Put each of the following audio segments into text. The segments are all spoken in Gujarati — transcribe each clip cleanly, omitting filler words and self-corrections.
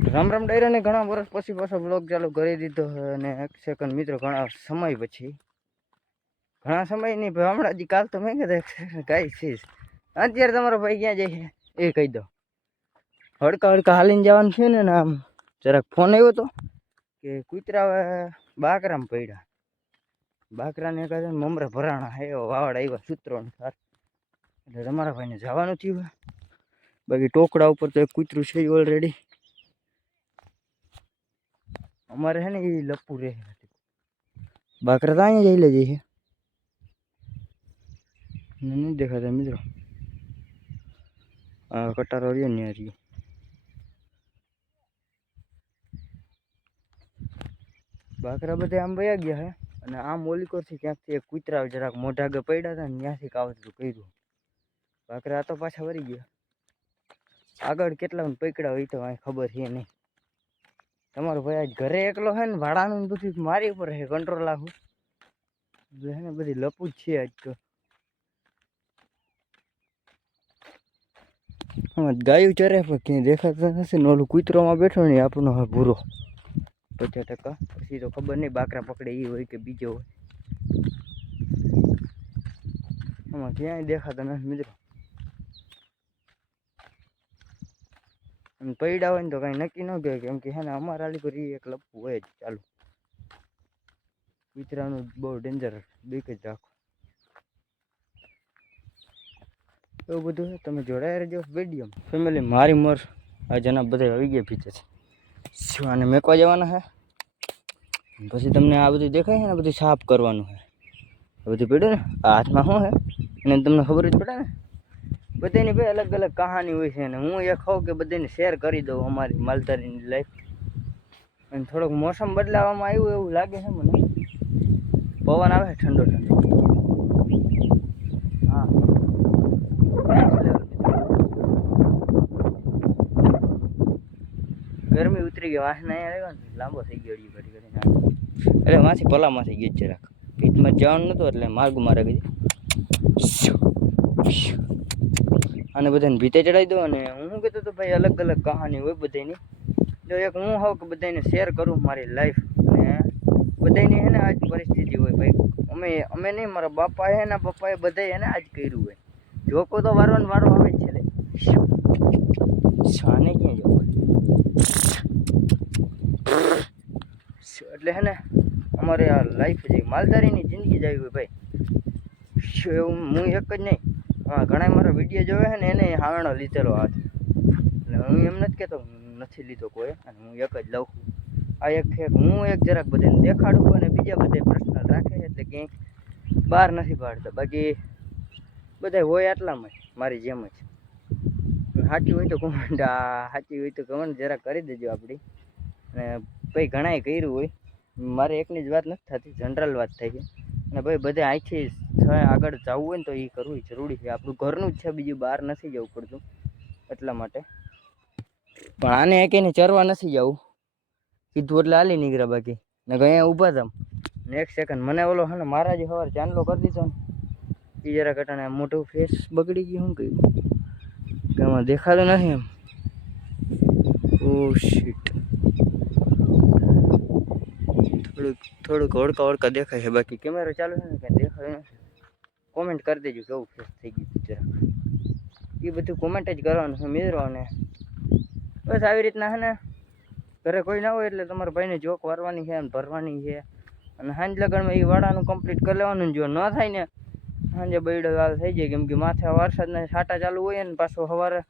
રામ રામ ડાયરા ને ઘણા વર્ષ પછી પાછો બ્લોગ ચાલુ કરી દીધો અને એક સેકન્ડ મિત્રો ઘણા સમય પછી ઘણા સમય નહીં ભાઈ હમણાં જ કાલ તો મેં કીધું કાંઈ ચીજ અત્યારે તમારો ભાઈ ક્યાં જાય એ કહી દો હડકા હડકા હાલીને જવાનું છે ને આમ જરાક ફોન આવ્યો હતો કે કૂતરા બાકરામાં પડ્યા બાકરાને કહે મમરા ભરાણા હે વાવડ આવ્યા સૂત્રો એટલે તમારા ભાઈને જવાનું થયું બાકી ટોકડા ઉપર તો એક કૂતરું છે ઓલરેડી અમારે છે ને એ લપુ રહે બાકરા તો અહીંયા જઈ લેજે છે નહીં દેખાતા મિત્રો આ કટારો રહ્યો ને રહ્યો બાકરા બધા આમ વયા ગયા હે અને આમ ઓલીકોરથી ક્યાંકથી એક કૂતરા જરાક મોઢા આગળ પડ્યા હતા ને ત્યાંથી કાવતરું કર્યું બાકરા તો પાછા વળી ગયા આગળ કેટલા પકડ્યા હોય તો કાંઈ ખબર છે નહીં તમારો ભાઈ આજ ઘરે એકલો છે ને ભાડાનું બધું મારી ઉપર છે કંટ્રોલ આખું એટલે છે ને બધી લપુ જ છે આજ તો ગાયું ચરે પણ ક્યાંય દેખાતા નથી ને ઓલું કૂતરોમાં બેઠો ને આપણો હા ભૂરો 50% પછી તો ખબર નહીં બાકરા પકડે એ હોય કે બીજો હોય આમાં ક્યાંય દેખાતા નથી મિત્રો પૈડા હોય ને તો કાંઈ નક્કી ન કહેવાય કેમ કે છે ને અમારા આલી પર એક લપવું હોય જ ચાલુ કૂતરાનું બહુ ડેન્જર બીક જ રાખો એવું બધું છે તમે જોડાયા રહેજો વિડીયો ફેમિલી મારી મોર આ જના બધા આવી ગયા પીછે છે આને મેકવા જવાના છે પછી તમને આ બધું દેખાય છે ને બધું સાફ કરવાનું છે આ બધું પડ્યું ને આ હાથમાં શું છે અને તમને ખબર જ પડે ને બધાની ભાઈ અલગ અલગ કહાની હોય છે અને હું એ કહું કે બધાને શેર કરી દઉં અમારી માલધારીની લાઈફ અને થોડોક મોસમ બદલાવામાં આવ્યું એવું લાગે છે મને પવન આવે ઠંડો ઠંડો હા ગરમી ઉતરી ગઈ વાસના અહીંયા આવ્યો ને લાંબો થઈ ગયો ઘડી કરીને એટલે વાંચી પલામાંથી ગઈ જરાક ભીતમાં જવાનું નહોતું એટલે માર્ગમાં રાખી અને બધાને ભીતે ચડાવી દો અને હું કહેતો હતો ભાઈ અલગ અલગ કહાની હોય બધાની જો એક હું હોઉં કે બધાને શેર કરું મારી લાઈફ અને બધાની છે ને આજ પરિસ્થિતિ હોય ભાઈ અમે નહીં મારા બાપા હે ને પપ્પાએ બધાએ એને આજ કર્યું હોય જોકો તો વારો ને વારો આવે જ છે શાને ક્યાં જવું એટલે હે ને અમારે આ લાઈફ જે માલધારીની જિંદગી જ આવી હોય ભાઈ એવું હું એક જ નહીં હા ઘણા મારા વિડીયો જોવે છે ને એને હાવણો લીધેલો હાથ એટલે હું એમ નથી કહેતો નથી લીધો કોઈ અને હું એક જ લઉં આ એક હું એક જરાક બધાને દેખાડું અને બીજા બધા પર્સનલ રાખે છે એટલે ક્યાંક બહાર નથી પાડતા બાકી બધા હોય આટલામાં મારી જેમ જ સાચી હોય તો કમેન્ટ સાચી હોય તો કમેન્ટ જરાક કરી દેજો આપણી અને ભાઈ ઘણાએ કર્યું હોય મારે એકની જ વાત નથી થતી જનરલ વાત થઈ છે અને ભાઈ બધે અહીંથી આગળ જવું હોય ને તો એ કરવું જરૂરી છે આપણું ઘરનું જ છે બીજું બહાર નથી જવું પડતું એટલા માટે પણ આને એકને ચરવા નથી જવું કીધું એટલે હાલી નીકળ્યા બાકી ને અહીંયા ઊભા હતા નેક્સ્ટ સેકન્ડ મને ઓલો હે ને મારા જ સવાર ચાંદલો કરી દીધો ને એ જરા કટાણે મોટું ફેસ બગડી ગયું શું કહ્યું કે આમાં દેખાતું નથી એમ ઓ શીટ થોડુંક ઓળકા દેખાય છે બાકી કેમેરો ચાલુ છે ને કંઈ દેખાયું નથી કોમેન્ટ કરી દેજો કેવું ફેસ થઈ ગયું જરાક એ બધું કોમેન્ટ જ કરવાનું છે મિત્રો અને બસ આવી રીતના છે ને ઘરે કોઈ ના હોય એટલે તમારા ભાઈને જોક વારવાની છે અને ભરવાની છે અને સાંજ લગનમાં એ વાડાનું કમ્પ્લીટ કરી લેવાનું જો ન થાય ને સાંજે બૈડો લાલ થઈ જાય કેમ કે માથે વરસાદના છાંટા ચાલુ હોય ને પાછો સવારે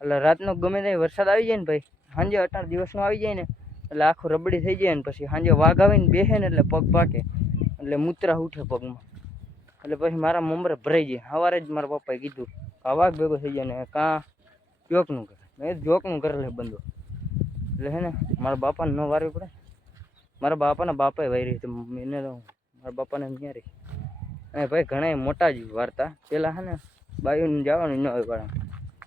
એટલે રાતનો ગમે ત્યાં વરસાદ આવી જાય ને ભાઈ સાંજે 18 દિવસનો આવી જાય ને એટલે આખું રબડી થઈ જાય ને પછી સાંજે વાઘ આવીને બેસે ને એટલે પગ પાકે એટલે મૂતરા ઉઠે પગમાં એટલે પછી મારા મમરે ભરાઈ જાય સવારે જ મારા પપ્પાએ કીધું આ વાઘ ભેગો થઈ જાય ને કાં જોકનું કરે મેં જોકનું કરે લે બંધો એટલે હે ને મારા બાપાને ન વારવી પડે મારા બાપાના બાપાએ વારી તો એને તો મારા બાપાને ક્યાં રહી અને ભાઈ ઘણા મોટા જ વારતા પેલા હે ને બાયુને જવાનું ન હોય વાળા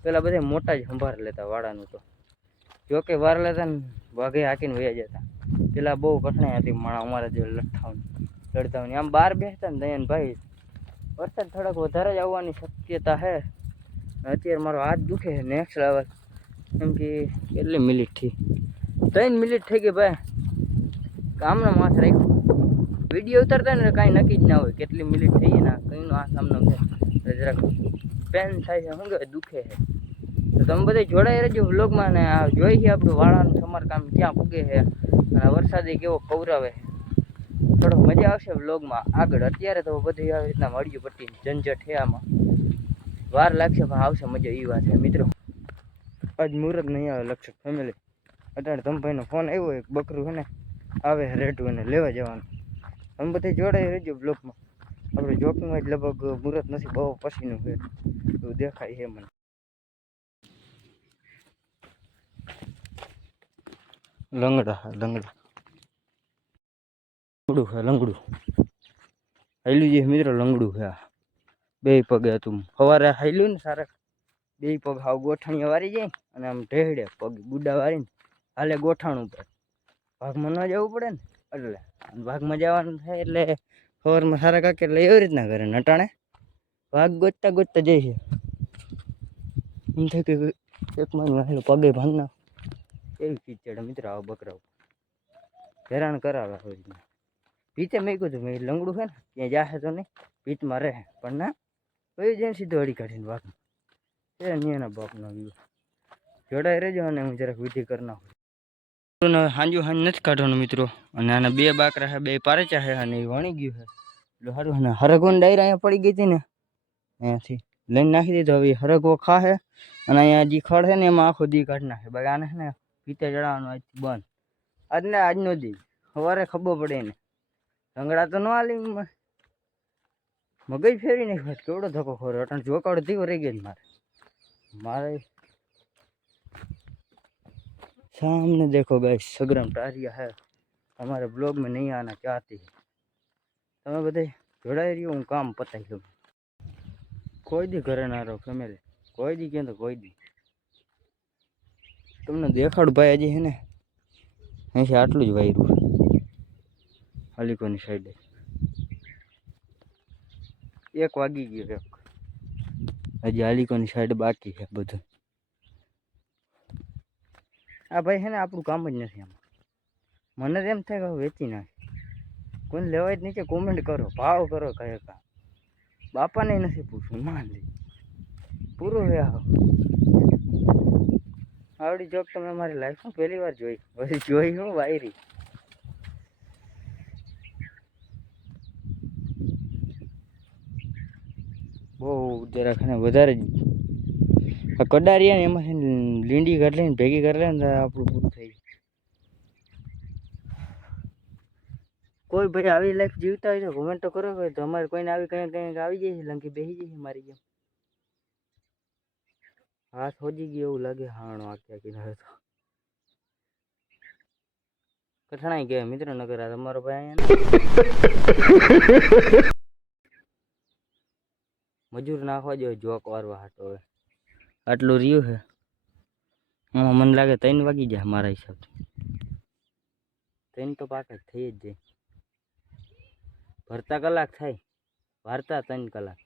પેલા બધા મોટા જ સંભાર લેતા વાળાનું તો જોકે વાર લેતા ને વાઘે હાકીને વયા જતા પેલા બહુ કઠણાઈ હતી માણા અમારા જે લડતા આમ બહાર બેસતા ને દયાન ભાઈ વરસાદ થોડોક વધારે જ આવવાની શક્યતા છે અત્યારે મારો હાથ દુખે છે નેક્સ્ટ લેવલ કેમ કે કેટલી મિનિટ થી 3 મિનિટ થઈ ગઈ ભાઈ, કામનો માસ રાખ્યો. વિડીયો ઉતારતા ને કાંઈ નક્કી જ ના હોય કેટલી મિનિટ થઈ ને કંઈનો આ સામનો છે જરાક પેન થાય છે, શું કહેવાય, દુખે છે. તો તમે બધા જોડાઈ રહેજો વ્લોગમાં ને આ જોઈ છે આપણું વાળાનું સમારકામ ક્યાં પૂગે છે અને વરસાદે કેવો પવરાવે. થોડોક મજા આવશે વ્લોગમાં આગળ. અત્યારે તો બધી આવી રીતના મળ્યું પટ્ટી ઝંઝટ છે, આમાં વાર લાગશે પણ આવશે મજા. એ વાત છે મિત્રો. આજ મુહૂર્ત નહીં આવે લક્ષક ફેમિલી. અત્યારે ધમભાઈનો ફોન આવ્યો, એક બકરું છે ને આવે રેટું એને લેવા જવાનું. તમે બધા જોડાઈ રહેજો બ્લોકમાં. આપણે જોકમાં જ લગભગ મુહૂર્ત નથી, બહુ પછીનું છે એવું દેખાય છે મને. લંગડું છે લંગડું હાલ્યું છે મિત્રો, લંગડું છે. બે પગે હતું સવારે હાલ્યું ને સારા, બે પગ હાવ ગોઠણીયા વારી જાય અને આમ ઢેડે પગ ગુડા વારીને હાલે ગોઠાણ ઉપર. ભાગમાં ન જવું પડે ને એટલે ભાગમાં જવાનું થાય એટલે સવારમાં સારા કાકે એટલે એવી રીતના કરે. નટાણે ભાગ ગોતતા ગોતતા જાય છે. એમ થાય કે એક મહિનો પગે ભાંગ ના એવી ચીજ ચડે મિત્રો. આવા બકરા હેરાન કરાવે આવી રીતના. ભીતે મેં કીધું મેં લંગડું છે ને ત્યાં જાશે તો નહીં, ભીતમાં રહે પણ ના કોઈ જઈને સીધો અડી કાઢીને ભાગમાં એ નિયાના બાપનો વ્યૂ. જોડાઈ રહેજો અને હું જરાક વિધિ કરી નાખું. હાંજુ હાંજ નથી કાઢવાનું મિત્રો. અને આના બે બાકરા છે, બે પારેચા છે અને એ વણી ગયું છે એટલે સારું. અને હરગવાની ડાયરા અહીંયા પડી ગઈ હતી ને, અહીંયાથી લઈને નાખી દીધો. હવે હરગવો ખાશે અને અહીંયા જે ખડ છે ને એમાં આખો દી કાઢી નાખે. બાકી આને છે ને ભીતે ચડાવવાનું આજથી બંધ. આજનો દી સવારે ખબર પડે ને રંગડા તો ન આલી મગજ ફેરી નાખ્યો. કેવડો ધક્કો ખોરો અટાણ જોકાવડો ધીકો રહી ગયો મારે. सामने देखो गाइस सगरम टारिया है. हमारे ब्लॉग में नहीं आना चाहती, તમે બધે જોડાઈ રહ્યો. હું કામ પતાવી લઉં. કોઈ દી ઘરે ના રહો ફેમિલી, કોઈ દી કેમ તો કોઈ દી. તમને દેખાડું ભાઈ હજી છે ને અહીંથી આટલું જ વાયરું અલીકોની સાઈડે. 1 વાગી ગયો. હજી અલીકોની સાઈડ બાકી છે બધું. આ ભાઈ છે ને આપણું કામ જ નથી આમાં. મને તો એમ થાય કે વેચી નાખે. કોઈને લેવાય જ નીચે કોમેન્ટ કરો, ભાવ કરો. કહે કા બાપાને નથી પૂછવું, માન લે પૂરું છે. આવડી જોક તમે મારી લાઈફમાં પહેલી વાર જોઈ. પછી જોઈ હું વાયરી. બહુ જરાક ને વધારે જ આ કડારીયા ને એમાં લીંડી કરી લઈને ભેગી કરી લે ને આપણું પૂરું થઈ જાય. કોઈ ભાઈ આવી લાઈફ જીવતા હોય તો કોમેન્ટ તો કરો. કે તમારે કોઈને આવી કંઈક આવી જાય છે લંકી બેસી જાય છે મારી જેમ. હાથ હોજી ગયો એવું લાગે. હાણો આખ્યા કિનારે તો કઠણાઈ ગયા મિત્રો. નગર આ તમારો ભાઈ અહીંયા મજૂર નાખવા જોઈએ જોક વારવા હાટો. હવે આટલું રહ્યું છે આમાં મને લાગે 3 વાગી જાય મારા હિસાબથી. 3 તો પાક જ થઈ જ જાય. ભરતા કલાક થાય, વારતા 3 કલાક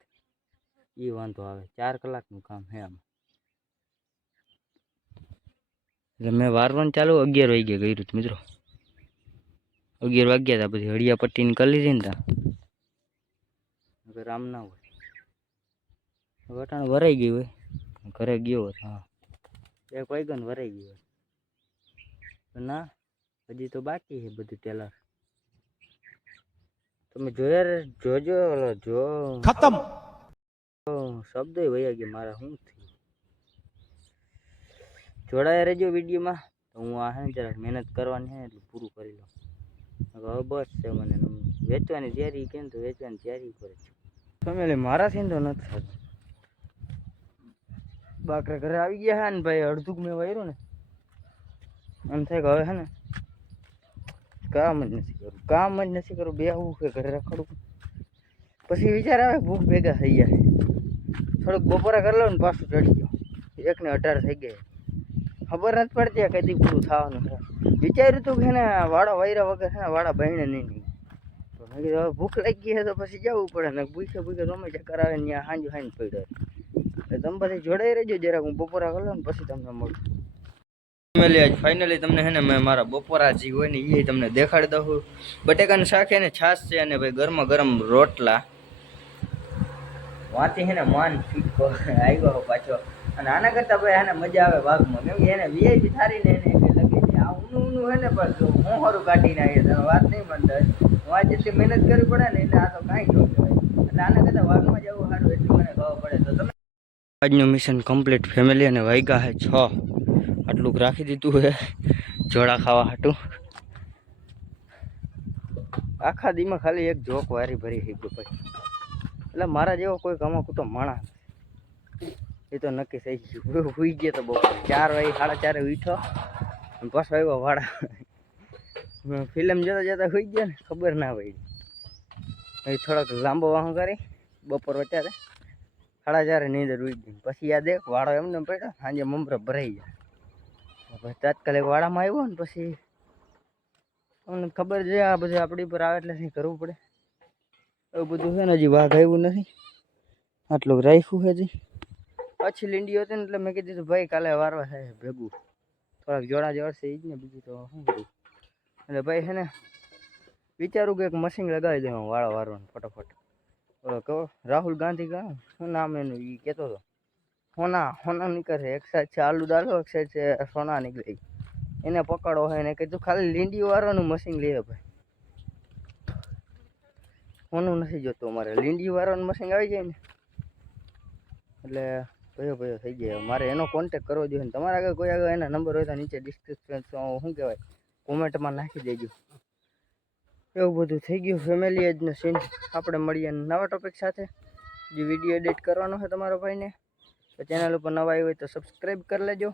એ વાંધો આવે. 4 કલાકનું કામ છે આમાં. એટલે મેં વારવાનું ચાલુ 11 વાગ્યે કર્યું મિત્રો. 11 વાગ્યા હતા. પછી હળિયા પટ્ટીની કરી લીધી ને ત્યાં રામ ના હોય. વટાણ વરાઈ ગયું હોય. ઘરે ગયો હોત. હા 1 વાગ્યા ને વરાઈ ગયું હોય. ના હજી તો બાકી છે બધું ટેલર. તમે જોજો જો ખતમ શબ્દ વયા ગયા મારા. શું થયું? જોડાયા રહેજો વિડીયોમાં. તો હું આ હે જરાક મહેનત કરવાની છે એટલે પૂરું કરી લઉં. હવે બસ છે મને વેચવાની તૈયારી. કેમ તો વેચવાની તૈયારી કરે છે ફેમિલી. મારાથી તો નથી થતું. બાકરા ઘરે આવી ગયા છે ને ભાઈ. અડધું મેં વાયરું ને એમ થાય કે હવે છે ને કામ જ નથી કરવું. બે આવું કે ઘરે રખડવું. પછી વિચાર આવે ભૂખ ભેગા થઈ જાય. થોડુંક બપોરા કરી લો ને પાછું ચડી ગયો. 1:18 થઈ ગયા. ખબર નથી પડતી કદી પૂરું થવાનું છે. વિચાર્યું હતું કે ને વાળા વાયરા વગર છે ને વાળા બહેણે નહીં. તો મેં કીધું હવે ભૂખ લાગી ગઈ છે તો પછી જવું પડે ને. ભૂખે તમે ચક્કર આવે ને ત્યાં હાંજ પડ્યો. એટલે તમે પછી જોડાઈ રહેજો જરાક. હું બપોરા કરી લો ને પછી તમને મળું. ફેમિલી આજ ફાઇનલી તમને હે ને મેં મારા બપોરા જે હોય ને એ તમને દેખાડી દઉં. બટેકાનું શાક છે ને છાશ છે અને ભાઈ ગરમા ગરમ રોટલા. વાંથી હે ને માન ફીટકો આવ્યો પાછો. અને આના કરતા ભાઈ આને મજા આવે વાઘમાં, કેમ કે એને વીઆઈપી થારી ને એને લગે છે આ ઊનું હે ને પણ હું સારું કાઢી નાખે તમે વાત નહીં માનતા. વાંચ જેટલી મહેનત કરવી પડે ને એટલે આ તો કાંઈ ન કહેવાય. એટલે આના કરતા વાઘમાં જવું સારું એટલું મને ખબર પડે. તો તમે આજનું મિશન કમ્પ્લીટ ફેમિલી અને વાગ્યા છે 6. આટલું રાખી દીધું છે જોડા ખાવા હાટું. આખા દીમાં ખાલી એક જોક વારી ભરી થઈ ગયો ભાઈ. એટલે મારા જેવો કોઈ કમાકુ તો માણસ એ તો નક્કી થઈ ગયું. સુઈ ગયો તો બહુ 4 વાગે 4:30 ઉઠ્યો અને પાછો આવ્યો વાડા. ફિલ્મ જોતા જોતા સુઈ ગયો ને ખબર ના પડી. થોડોક લાંબો વાહો કરી બપોર વચારે 4:30 નીંદર ઉઈ ગઈ. પછી યાદ એક વાળો એમને પડ્યો, સાંજે મમરા ભરાઈ ગયા. પછી તાત્કાલિક વાડામાં આવ્યો ને પછી અમને ખબર છે આ બધું આપણી પર આવે એટલે કંઈ કરવું પડે. એવું બધું છે ને હજી વાઘ આવ્યું નથી, આટલું રાખ્યું છે હજી. પછી લીંડી હતી ને એટલે મેં કીધું ભાઈ કાલે વારવા થાય ભેગું થોડાક જોડા જડશે એ જ ને, બીજું તો શું કરું. એટલે ભાઈ છે ને વિચારું કે એક મશીન લગાવી દેવા વાળા વારવાનું ફટાફટ. ઓલો કહો રાહુલ ગાંધી કહો શું નામ એનું એ કહેતો હતો હોના નીકળશે. એક સાઈડ છે આલુ દાલો, એક સાઈડ છે સોના નીકળે. એને પકડો હોય ને કીધું ખાલી લીંડી વારવાનું મશીન લઈએ ભાઈ. હોનું નથી જોતું અમારે, લીંડી વારવાનું મશીન આવી જાય ને એટલે ભયો થઈ જાય. મારે એનો કોન્ટેક કરવો જોઈએ. તમારા આગળ કોઈ આગળ એના નંબર હોય તો નીચે ડિસ્ક્રિપ્શન શું કહેવાય કોમેન્ટમાં નાખી દેજો. એવું બધું થઈ ગયું ફેમિલી આજનો સીન. આપણે મળીએ નવા ટોપિક સાથે. જે વિડીયો એડિટ કરવાનો છે તમારા ભાઈને તો ચેનલ ઉપર નવા આવી હોય તો સબસ્ક્રાઈબ કરી લેજો.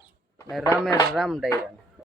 અને રામે રામ ડાયરા.